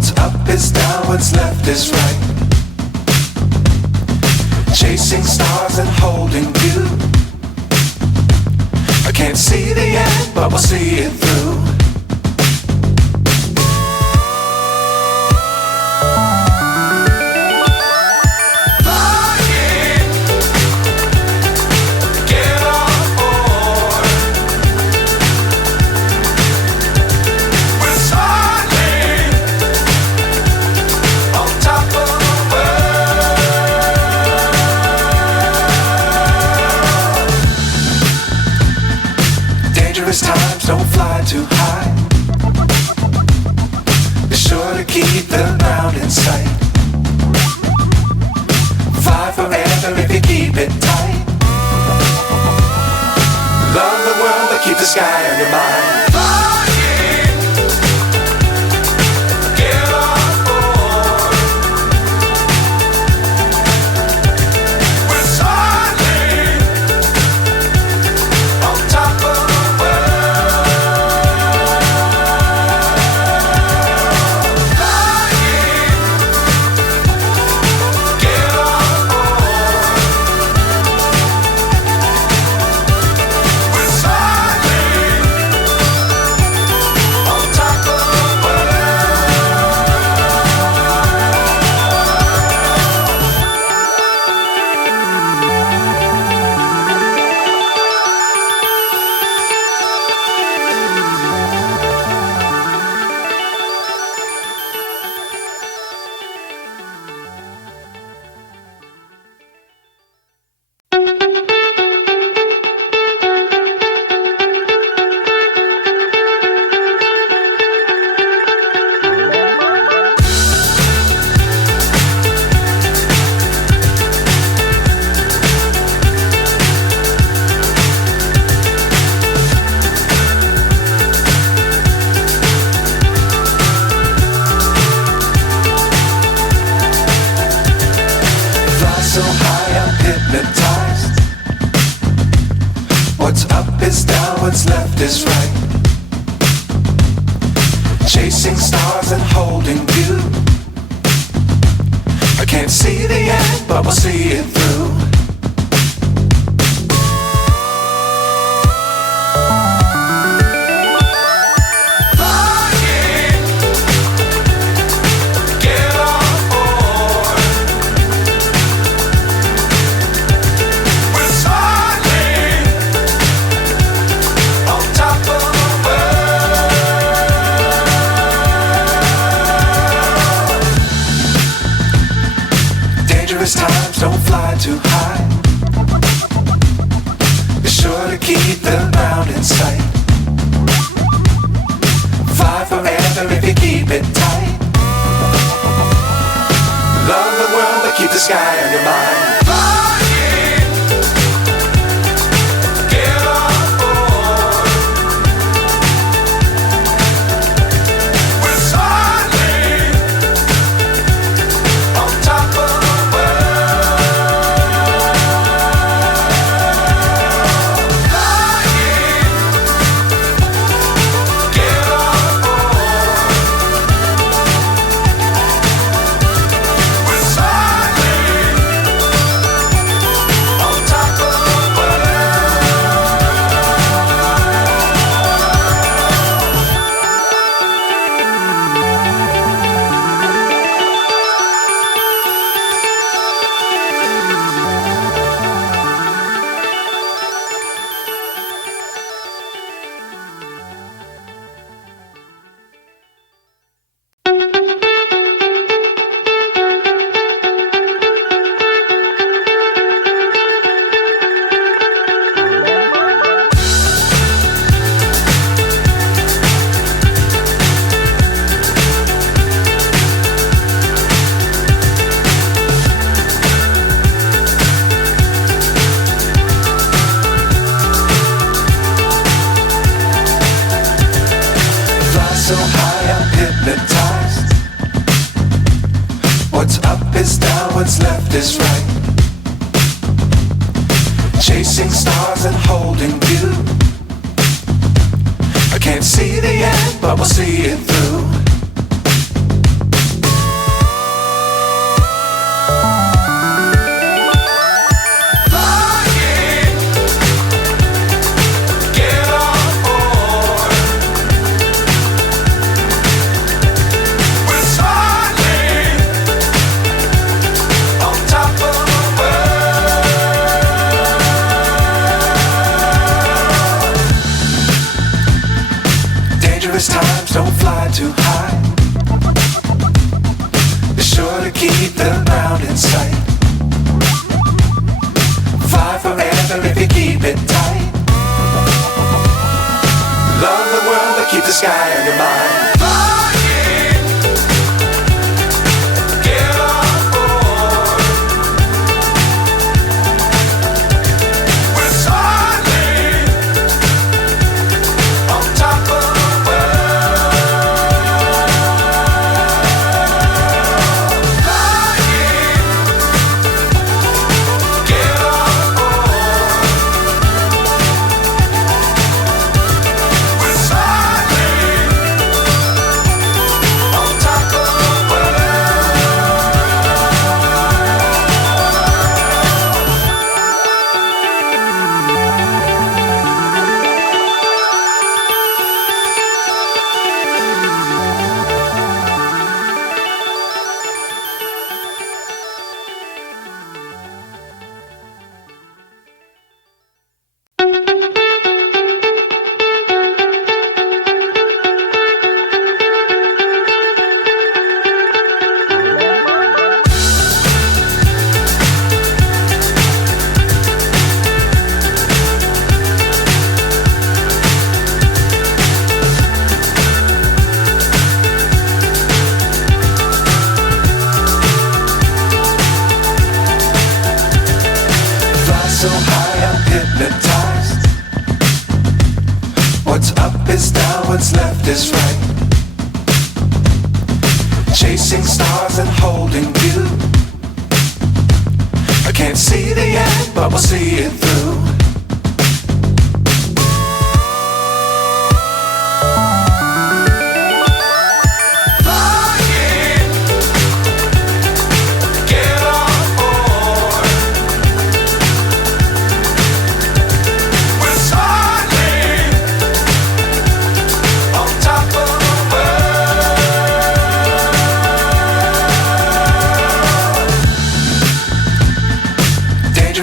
What's up is down, what's left is right. Chasing stars and holding you. I can't see the end, but we'll see it through. Times don't fly too high. Be sure to keep the ground in sight. Fly forever if you keep it tight. Love the world but keep the sky on your mind. So high I'm hypnotized. What's up is down, what's left is right. Chasing stars and holding you. I can't see the end, but we'll see it through. Times don't fly too high. Be sure to keep the ground in sight. Fly forever if you keep it tight. Love the world but keep the sky on your mind. So high I'm hypnotized. What's up is down, what's left is right. Chasing stars and holding you. I can't see the end, but we'll see it through. don't fly too high. Be sure to keep the ground in sight. Fly forever if you keep it tight. Love the world, but keep the sky on your mind. So high I'm hypnotized. What's up is down, what's left is right. Chasing stars and holding you. I can't see the end, but we'll see it through.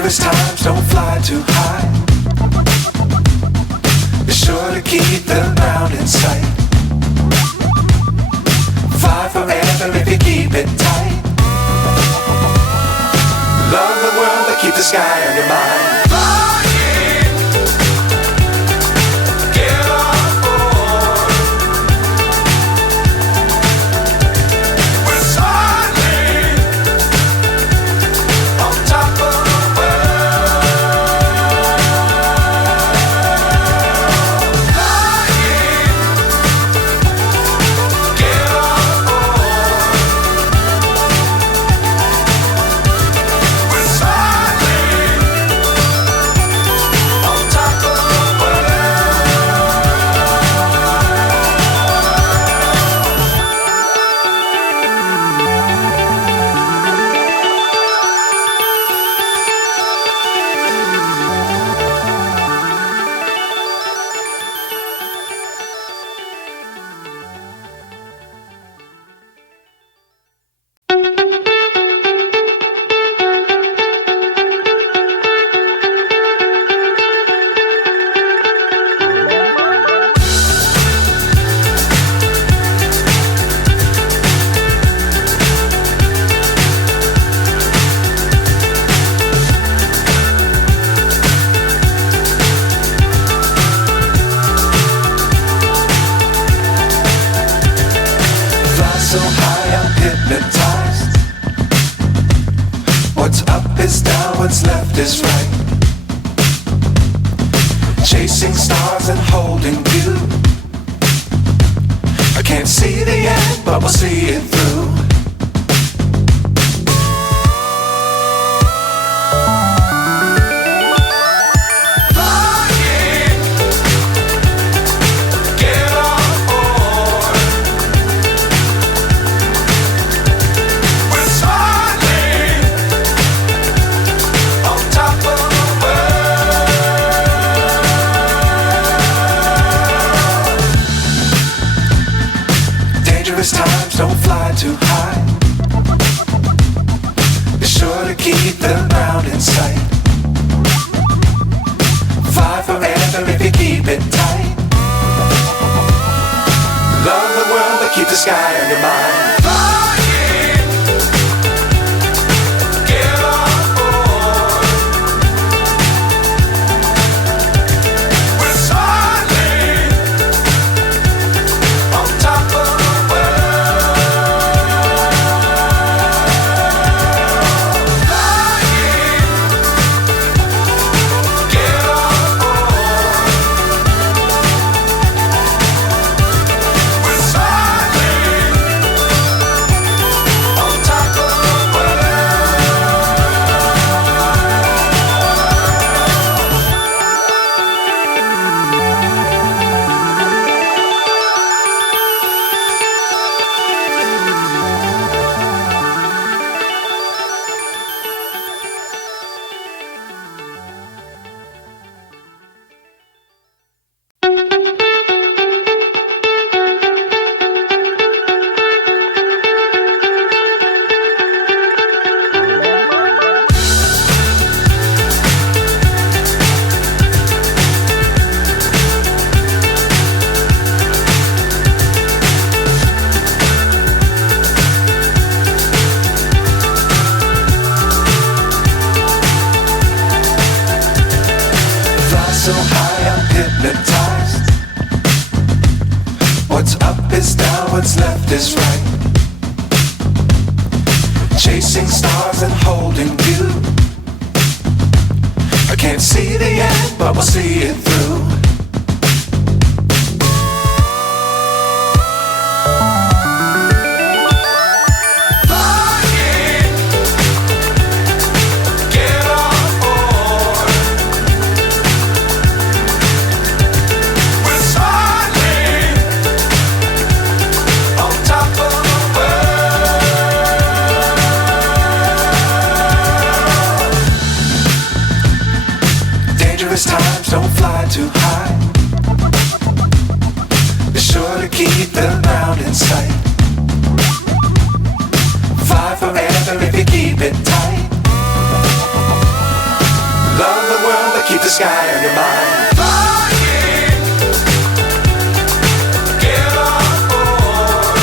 Times don't fly too high. Be sure to keep the ground in sight. Fly forever if you keep it tight. Love the world, but keep the sky on your mind. So high I'm hypnotized. What's up is down, what's left is right. Chasing stars and holding you. I can't see the end, but we'll see it through. Times don't fly too high. Be sure to keep the ground in sight. Fly forever if you keep it tight. Love the keep the sky on your mind. Flying, get on board. We're soaring on top of the world. Flying, get on board. We're soaring on top of the world. Fly so high, I'm hypnotized. What's up is down, what's left is right. Chasing stars and holding you. I can't see the end, but we'll see it through. Flying, get on board. We're soaring on top of the world. Dangerous times, don't fly too high. Be sure to keep the ground in sight. Fly forever if you keep it tight. Love the world, but keep the sky on your mind. Flying, get on board.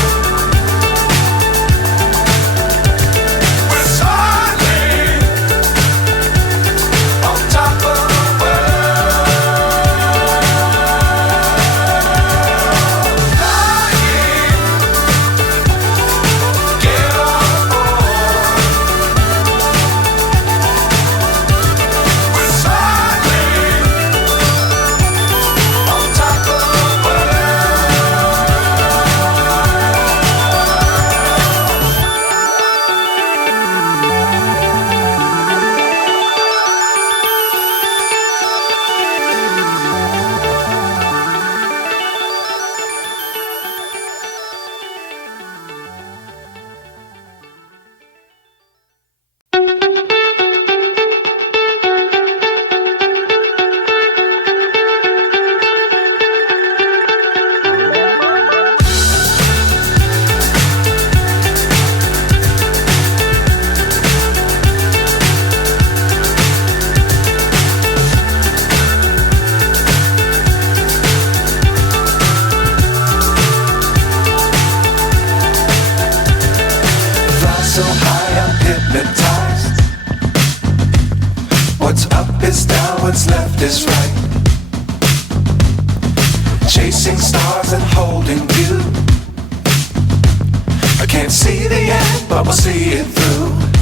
We're soaring on top of the world. Flying, get on board. We're soaring on top of the Fly so high, I'm hypnotized. What's up is down, what's left is right. Chasing stars and holding you. I can't see the end, but we'll see it through.